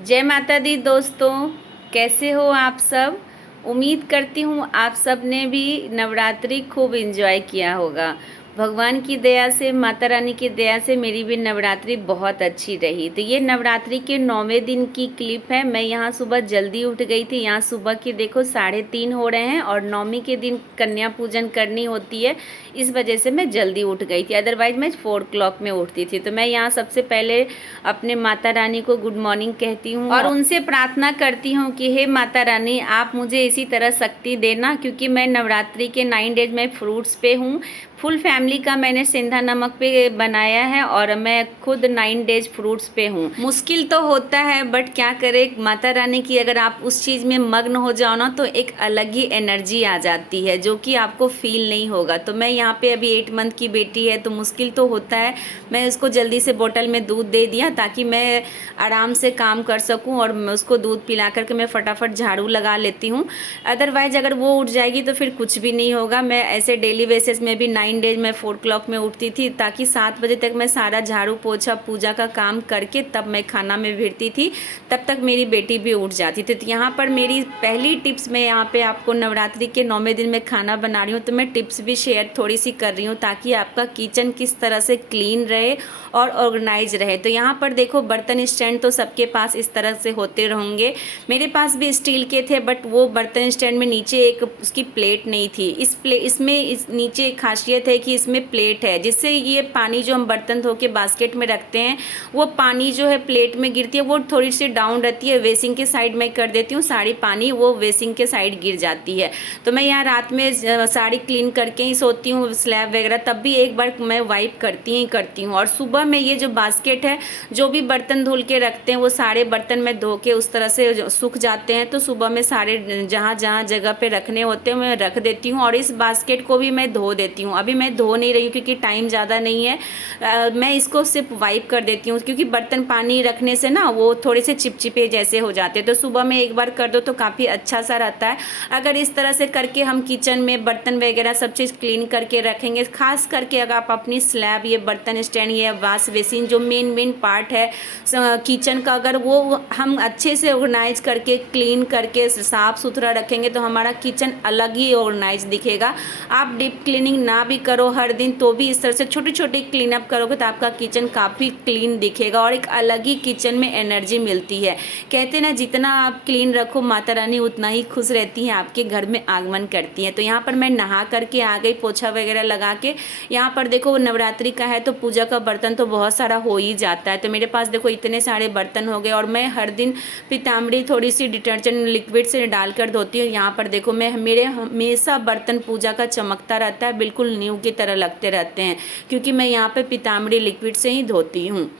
जय माता दी दोस्तों, कैसे हो आप सब। उम्मीद करती हूँ आप सब ने भी नवरात्रि खूब एंजॉय किया होगा। भगवान की दया से, माता रानी की दया से मेरी भी नवरात्रि बहुत अच्छी रही। तो ये नवरात्रि के 9वें दिन की क्लिप है। मैं यहाँ सुबह जल्दी उठ गई थी। यहाँ सुबह के देखो 3:30 हो रहे हैं और 9वीं के दिन कन्या पूजन करनी होती है, इस वजह से मैं जल्दी उठ गई थी। अदरवाइज मैं 4 o'clock में उठती थी। तो मैं यहाँ सबसे पहले अपने माता रानी को गुड मॉर्निंग कहती हूँ और उनसे प्रार्थना करती हूँ कि हे माता रानी, आप मुझे इसी तरह शक्ति देना, क्योंकि मैं नवरात्रि के 9 डेज में फ्रूट्स पे हूँ। फुल फैमिली का मैंने सिंधा नमक पे बनाया है और मैं खुद 9 डेज फ्रूट्स पे हूँ। मुश्किल तो होता है, बट क्या करे, माता रानी की अगर आप उस चीज़ में मग्न हो जाओ ना, तो एक अलग ही एनर्जी आ जाती है जो कि आपको फील नहीं होगा। तो मैं यहाँ पे अभी 8 मंथ की बेटी है, तो मुश्किल तो होता है। मैं उसको जल्दी से बोतल में दूध दे दिया ताकि मैं आराम से काम कर सकूं, और मैं उसको दूध पिला करके मैं फटाफट झाड़ू लगा लेती हूँ। अदरवाइज अगर वो उठ जाएगी तो फिर कुछ भी नहीं होगा। मैं ऐसे डेली बेसिस में भी 9 डेज में 4 o'clock में उठती थी, ताकि 7 बजे तक मैं सारा झाड़ू पोछा पूजा का काम करके तब मैं खाना में भिड़ती थी। तब तक मेरी बेटी भी उठ जाती थी। तो यहाँ पर मेरी पहली टिप्स मैं यहाँ पे आपको नवरात्रि के 9वें दिन में खाना बना रही हूँ, तो मैं टिप्स भी शेयर थोड़ी सी कर रही हूँ ताकि आपका किचन किस तरह से क्लीन रहे और ऑर्गेनाइज रहे। तो यहाँ पर देखो, बर्तन स्टैंड तो सबके पास इस तरह से होते होंगे। मेरे पास भी स्टील के थे, बट वो बर्तन स्टैंड में नीचे एक उसकी प्लेट नहीं थी। इस नीचे खासियत है कि इसमें प्लेट है, जिससे ये पानी जो हम बर्तन धो के बास्केट में रखते हैं, वो पानी जो है प्लेट में गिरती है, वो थोड़ी सी डाउन रहती है। वेसिंग के साइड में कर देती हूँ, सारी पानी वो वेसिंग के साइड गिर जाती है। तो मैं यहाँ रात में साड़ी क्लीन करके ही सोती हूँ, स्लैब वगैरह, तब भी एक बार मैं वाइप करती हूँ। और सुबह में ये जो बास्केट है, जो भी बर्तन धुल के रखते हैं, वो सारे बर्तन मैं धो के उस तरह से सूख जाते हैं। तो सुबह में सारे जहाँ जहाँ जगह पे रखने होते हैं मैं रख देती हूँ, और इस बास्केट को भी मैं धो देती हूँ। अभी मैं धो नहीं रही हूँ क्योंकि टाइम ज़्यादा नहीं है। मैं इसको सिर्फ वाइप कर देती हूँ, क्योंकि बर्तन पानी रखने से ना वो थोड़े से चिपचिपे जैसे हो जाते हैं। तो सुबह में एक बार कर दो तो काफ़ी अच्छा सा रहता है। अगर इस तरह से करके हम किचन में बर्तन वगैरह सब चीज़ क्लीन करके रखेंगे, खास करके अगर आप अपनी स्लैब, ये बर्तन स्टैंड, ये वाश बेसिन, जो मेन पार्ट है किचन का, अगर वो हम अच्छे से ऑर्गेनाइज करके क्लीन करके साफ़ सुथरा रखेंगे, तो हमारा किचन अलग ही ऑर्गेनाइज दिखेगा। आप डीप क्लीनिंग ना भी करो हर दिन, तो भी इस तरह से छोटी छोटी क्लीन अप करोगे तो आपका किचन काफ़ी क्लीन दिखेगा और एक अलग ही किचन में एनर्जी मिलती है। कहते ना, जितना आप क्लीन रखो, माता रानी उतना ही खुश रहती हैं, आपके घर में आगमन करती हैं। तो यहाँ पर मैं नहा करके आ गई, पोछा वगैरह लगा के। यहाँ पर देखो, नवरात्रि का है तो पूजा का बर्तन तो बहुत सारा हो ही जाता है। तो मेरे पास देखो इतने सारे बर्तन हो गए, और मैं हर दिन पीताम्बरी थोड़ी सी डिटर्जेंट लिक्विड से डालकर धोती हूँ। यहाँ पर देखो, मेरे हमेशा बर्तन पूजा का चमकता रहता है, बिल्कुल न्यू की तरह लगते रहते हैं, क्योंकि मैं यहाँ पे पीताम्बरी लिक्विड से ही धोती हूँ।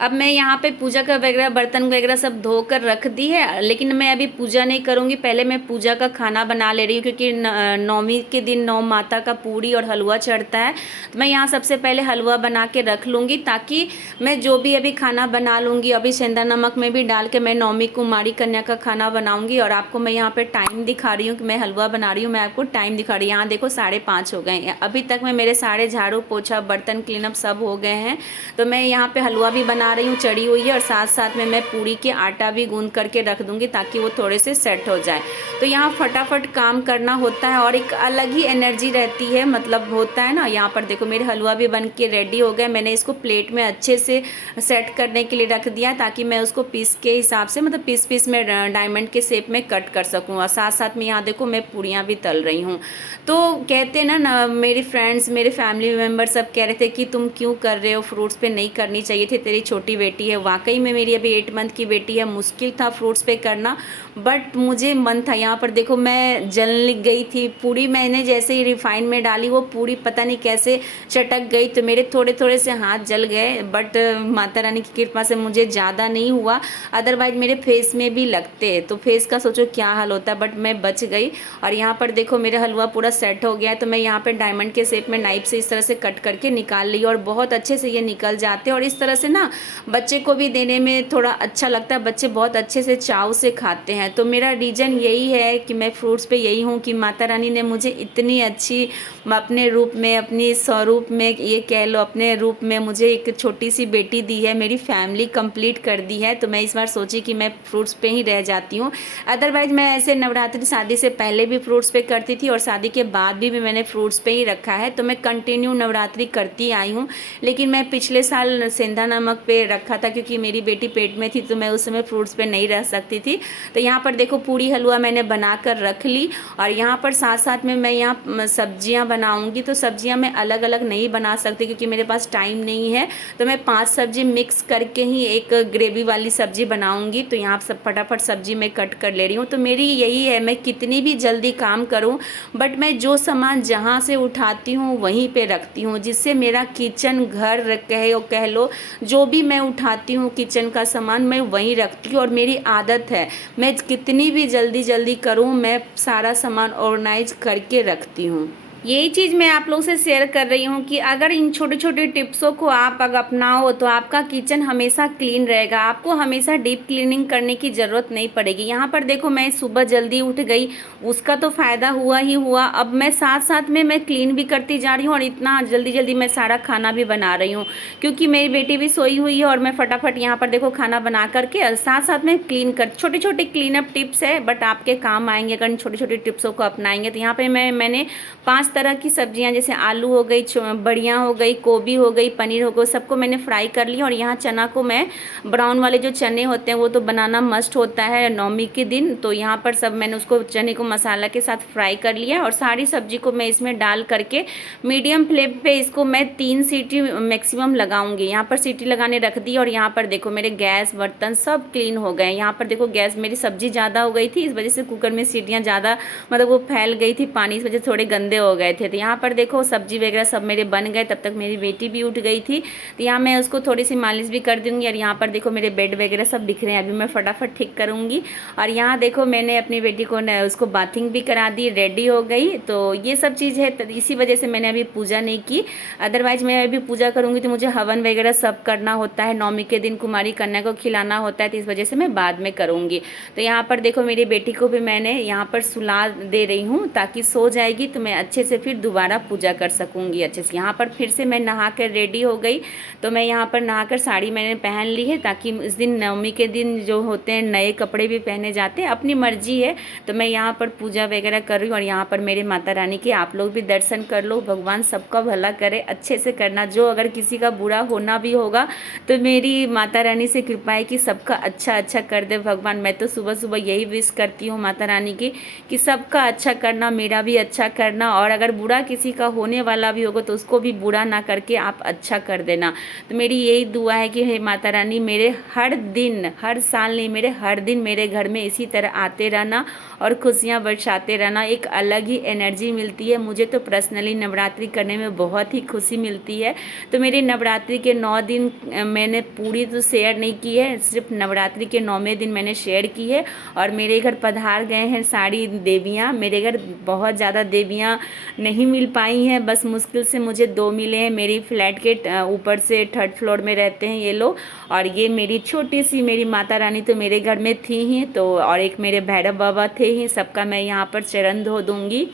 अब मैं यहाँ पे पूजा का वगैरह बर्तन वगैरह सब धो कर रख दी है, लेकिन मैं अभी पूजा नहीं करूँगी। पहले मैं पूजा का खाना बना ले रही हूँ, क्योंकि 9वीं के दिन 9 माता का पूड़ी और हलवा चढ़ता है। तो मैं यहाँ सबसे पहले हलवा बना के रख लूँगी, ताकि मैं जो भी अभी खाना बना लूँगी, अभी सेंधा नमक में भी डाल के मैं 9वीं कुमारी कन्या का खाना बनाऊँगी। और आपको मैं यहाँ पर टाइम दिखा रही हूँ कि मैं हलवा बना रही हूँ, मैं आपको टाइम दिखा रही हूँ। यहाँ देखो 5:30 हो गए हैं। अभी तक मैं मेरे सारे झाड़ू पोछा बर्तन क्लीनअप सब हो गए हैं। तो मैं यहाँ पर हलवा भी बना रही हूँ, चढ़ी हुई है, और साथ साथ में मैं पूरी के आटा भी गूंद करके रख दूंगी, ताकि वो थोड़े से सेट हो जाए। तो यहाँ फटाफट काम करना होता है और एक अलग ही एनर्जी रहती है, मतलब होता है ना। यहाँ पर देखो, मेरे हलवा भी बन के रेडी हो गए। मैंने इसको प्लेट में अच्छे से सेट करने के लिए रख दिया, ताकि मैं उसको पीस के हिसाब से, मतलब पीस में डायमंड के शेप में कट कर सकूँ। और साथ साथ में यहाँ देखो, मैं पूड़ियाँ भी तल रही हूँ। तो कहते हैं ना, मेरी फ्रेंड्स, मेरे फैमिली मेम्बर सब कह रहे थे कि तुम क्यों कर रहे हो, फ्रूट्स पे नहीं करनी चाहिए थी, तेरी छोटी बेटी है। वाकई में मेरी अभी 8 मंथ की बेटी है, मुश्किल था फ्रूट्स पे करना, बट मुझे मन था। यहाँ पर देखो, मैं जलने गई थी। पूरी मैंने जैसे ही रिफाइन में डाली, वो पूरी पता नहीं कैसे चटक गई, तो मेरे थोड़े थोड़े से हाथ जल गए। बट माता रानी की कृपा से मुझे ज़्यादा नहीं हुआ, अदरवाइज मेरे फेस में भी लगते, तो फेस का सोचो क्या हाल होता, बट मैं बच गई। और यहाँ पर देखो, मेरा हलवा पूरा सेट हो गया है। तो मैं यहाँ पर डायमंड के शेप में नाइफ से इस तरह से कट करके निकाल ली, और बहुत अच्छे से ये निकल जाते हैं। और इस तरह से ना बच्चे को भी देने में थोड़ा अच्छा लगता है, बच्चे बहुत अच्छे से चाव से खाते हैं। तो मेरा रीज़न यही है कि मैं फ्रूट्स पे यही हूँ कि माता रानी ने मुझे इतनी अच्छी अपने रूप में, अपनी स्वरूप में, ये कह लो अपने रूप में मुझे एक छोटी सी बेटी दी है, मेरी फैमिली कंप्लीट कर दी है। तो मैं इस बार सोची कि मैं फ्रूट्स पे ही रह जाती हूँ। अदरवाइज़ मैं ऐसे नवरात्रि शादी से पहले भी फ्रूट्स पे करती थी और शादी के बाद भी मैंने फ्रूट्स पे ही रखा है। तो मैं कंटिन्यू नवरात्रि करती आई हूँ। लेकिन मैं पिछले साल सेंधा नमक पे रखा था क्योंकि मेरी बेटी पेट में थी, तो मैं उस समय फ्रूट्स पे नहीं रह सकती थी। तो यहाँ पर देखो पूड़ी हलवा मैंने बना कर रख ली और यहाँ पर साथ साथ में मैं यहाँ सब्जियाँ बनाऊँगी। तो सब्जियाँ मैं अलग अलग नहीं बना सकती क्योंकि मेरे पास टाइम नहीं है। तो मैं 5 सब्जी मिक्स करके ही एक ग्रेवी वाली सब्जी बनाऊँगी। तो यहाँ सब फटाफट सब्जी मैं कट कर ले रही हूँ। तो मेरी यही है, मैं कितनी भी जल्दी काम करूँ बट मैं जो सामान जहाँ से उठाती हूँ वहीं पे रखती हूँ, जिससे मेरा किचन घर कह लो जो भी मैं उठाती हूँ किचन का सामान मैं वहीं रखती हूँ। और मेरी आदत है, मैं कितनी भी जल्दी करूँ मैं सारा सामान ऑर्गेनाइज करके रखती हूँ। यही चीज़ मैं आप लोगों से शेयर कर रही हूँ कि अगर इन छोटे छोटे टिप्सों को आप अगर अपनाओ तो आपका किचन हमेशा क्लीन रहेगा, आपको हमेशा डीप क्लीनिंग करने की ज़रूरत नहीं पड़ेगी। यहाँ पर देखो मैं सुबह जल्दी उठ गई, उसका तो फ़ायदा हुआ ही हुआ। अब मैं साथ साथ में मैं क्लीन भी करती जा रही हूँ और इतना जल्दी मैं सारा खाना भी बना रही हूँ क्योंकि मेरी बेटी भी सोई हुई है। और मैं फटाफट यहाँ पर देखो खाना बना करके साथ साथ में क्लीन कर, छोटे छोटे क्लीन अप टिप्स है बट आपके काम आएंगे अगर इन छोटे छोटे टिप्सों को अपनाएंगे। तो यहाँ पर मैंने 5 तरह की सब्जियां जैसे आलू हो गई, बड़ियाँ हो गई, गोभी हो गई, पनीर हो गई, सबको मैंने फ्राई कर लिया। और यहाँ चना को मैं ब्राउन वाले जो चने होते हैं वो तो बनाना मस्ट होता है नवमी के दिन। तो यहाँ पर सब मैंने उसको चने को मसाला के साथ फ्राई कर लिया और सारी सब्जी को मैं इसमें डाल करके मीडियम फ्लेम पे इसको मैं 3 सीटी मैक्सिमम लगाऊंगी। यहाँ पर सीटी लगाने रख दी और यहाँ पर देखो मेरे गैस बर्तन सब क्लीन हो गए। यहाँ पर देखो गैस मेरी सब्जी ज़्यादा हो गई थी, इस वजह से कुकर में सीटियाँ ज़्यादा मतलब वो फैल गई थी पानी, इस वजह से थोड़े गंदे हो गए थे। तो यहाँ पर देखो सब्जी वगैरह सब मेरे बन गए, तब तक मेरी बेटी भी उठ गई थी। तो यहाँ मैं उसको थोड़ी सी मालिश भी कर दूँगी। और यहाँ पर देखो मेरे बेड वगैरह सब बिखरे हैं, अभी मैं फटाफट ठीक करूँगी। और यहाँ देखो मैंने अपनी बेटी को उसको बाथिंग भी करा दी, रेडी हो गई। तो ये सब चीज़ है, तो इसी वजह से मैंने अभी पूजा नहीं की। अदरवाइज़ मैं अभी पूजा करूँगी तो मुझे हवन वगैरह सब करना होता है, नवमी के दिन कुमारी कन्या को खिलाना होता है, तो इस वजह से मैं बाद में करूँगी। तो यहाँ पर देखो मेरी बेटी को भी मैंने यहाँ पर सुला दे रही हूँ ताकि सो जाएगी तो मैं अच्छे से फिर दोबारा पूजा कर सकूँगी अच्छे से। यहाँ पर फिर से मैं नहा कर रेडी हो गई। तो मैं यहाँ पर नहा कर साड़ी मैंने पहन ली है ताकि इस दिन नवमी के दिन जो होते हैं नए कपड़े भी पहने जाते हैं, अपनी मर्जी है। तो मैं यहाँ पर पूजा वगैरह कर रही हूँ और यहाँ पर मेरे माता रानी के आप लोग भी दर्शन कर लो। भगवान सबका भला करे, अच्छे से करना। जो अगर किसी का बुरा होना भी होगा तो मेरी माता रानी से कृपा है कि सबका अच्छा कर दे भगवान। मैं तो सुबह सुबह यही विश करती हूँ माता रानी की कि सबका अच्छा करना, मेरा भी अच्छा करना। और अगर बुरा किसी का होने वाला भी होगा तो उसको भी बुरा ना करके आप अच्छा कर देना। तो मेरी यही दुआ है कि हे माता रानी मेरे हर दिन, हर साल नहीं, मेरे हर दिन मेरे घर में इसी तरह आते रहना और खुशियाँ बरसाते रहना। एक अलग ही एनर्जी मिलती है मुझे तो पर्सनली नवरात्रि करने में बहुत ही खुशी मिलती है। तो मेरी नवरात्रि के 9 दिन मैंने पूरी तो शेयर नहीं की है, सिर्फ नवरात्रि के 9वें दिन मैंने शेयर की है। और मेरे घर पधार गए हैं सारी देवियाँ। मेरे घर बहुत ज़्यादा देवियाँ नहीं मिल पाई हैं, बस मुश्किल से मुझे 2 मिले हैं। मेरी फ्लैट के ऊपर से 3rd फ्लोर में रहते हैं ये लोग। और ये मेरी छोटी सी मेरी माता रानी तो मेरे घर में थी ही, तो और एक मेरे भैरव बाबा थे ही। सबका मैं यहाँ पर चरण धो दूँगी।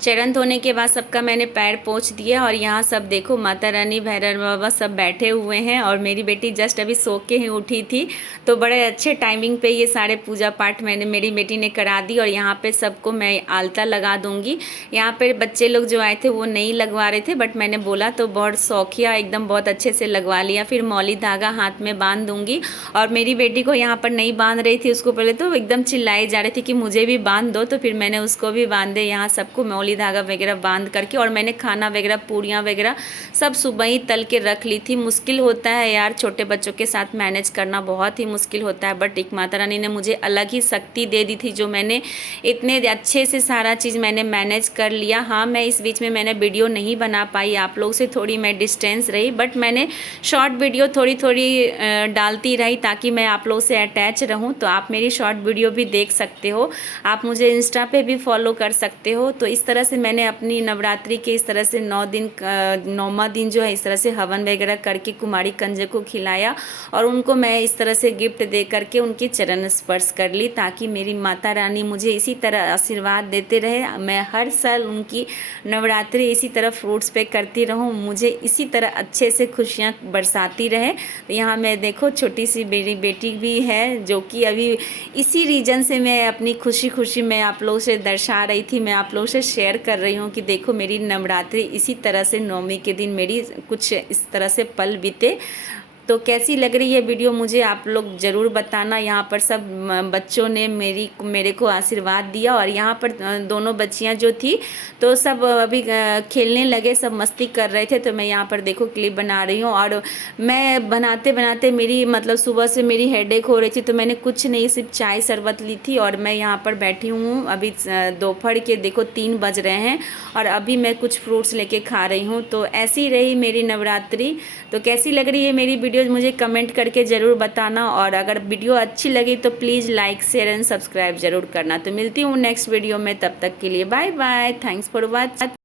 चरण धोने के बाद सबका मैंने पैर पोंछ दिया। और यहाँ सब देखो माता रानी, भैरव बाबा सब बैठे हुए हैं। और मेरी बेटी जस्ट अभी सो के ही उठी थी, तो बड़े अच्छे टाइमिंग पे ये सारे पूजा पाठ मेरी बेटी ने करा दी। और यहाँ पे सबको मैं आलता लगा दूँगी। यहाँ पे बच्चे लोग जो आए थे वो नहीं लगवा रहे थे, बट मैंने बोला तो बहुत शौकिया एकदम बहुत अच्छे से लगवा लिया। फिर मौली धागा हाथ में बांध दूँगी। और मेरी बेटी को यहाँ पर नहीं बांध रही थी, उसको पहले तो एकदम चिल्लाई जा रही थी कि मुझे भी बांध दो, तो फिर मैंने उसको भी बांधे। यहाँ सबको मौली धागा वगैरह बांध करके और मैंने खाना वगैरह पूड़ियाँ वगैरह सब सुबह ही तल के रख ली थी। मुश्किल होता है यार, छोटे बच्चों के साथ मैनेज करना बहुत ही मुश्किल होता है, बट एक माता रानी ने मुझे अलग ही शक्ति दे दी थी जो मैंने इतने अच्छे से सारा चीज़ मैंने मैनेज कर लिया। हाँ, मैं इस बीच में मैंने वीडियो नहीं बना पाई, आप लोग से थोड़ी मैं डिस्टेंस रही, बट मैंने शॉर्ट वीडियो थोड़ी डालती रही ताकि मैं आप लोग से अटैच रहूँ। तो आप मेरी शॉर्ट वीडियो भी देख सकते हो, आप मुझे इंस्टा पे भी फॉलो कर सकते हो। तो इस तरह तरह से मैंने अपनी नवरात्रि के इस तरह से 9 दिन 9वां दिन जो है इस तरह से हवन वगैरह करके कुमारी कंजक को खिलाया और उनको मैं इस तरह से गिफ्ट दे करके उनके चरण स्पर्श कर ली, ताकि मेरी माता रानी मुझे इसी तरह आशीर्वाद देते रहे। मैं हर साल उनकी नवरात्रि इसी तरह फ्रूट्स पे करती रहूं, मुझे इसी तरह अच्छे से खुशियां बरसाती रहे। तो यहाँ मैं देखो छोटी सी मेरी बेटी भी है जो कि अभी इसी रीजन से मैं अपनी खुशी मैं आप लोगों से दर्शा रही थी, मैं आप लोगों से शेयर कर रही हूँ कि देखो मेरी नवरात्रि इसी तरह से 9वीं के दिन मेरी कुछ इस तरह से पल बीते। तो कैसी लग रही है वीडियो मुझे आप लोग ज़रूर बताना। यहाँ पर सब बच्चों ने मेरे को आशीर्वाद दिया और यहाँ पर दोनों बच्चियाँ जो थी तो सब अभी खेलने लगे, सब मस्ती कर रहे थे। तो मैं यहाँ पर देखो क्लिप बना रही हूँ और मैं बनाते बनाते मेरी मतलब सुबह से मेरी हेडेक हो रही थी, तो मैंने कुछ नहीं सिर्फ चाय शरबत ली थी और मैं यहाँ पर बैठी हूँ। अभी दोपहर के देखो 3 बज रहे हैं और अभी मैं कुछ फ्रूट्स लेके खा रही हूँ। तो ऐसी रही मेरी नवरात्रि। तो कैसी लग रही है मेरी वीडियो मुझे कमेंट करके ज़रूर बताना और अगर वीडियो अच्छी लगी तो please like share and subscribe ज़रूर करना। तो मिलती हूँ नेक्स्ट वीडियो में, तब तक के लिए bye bye, thanks for watching.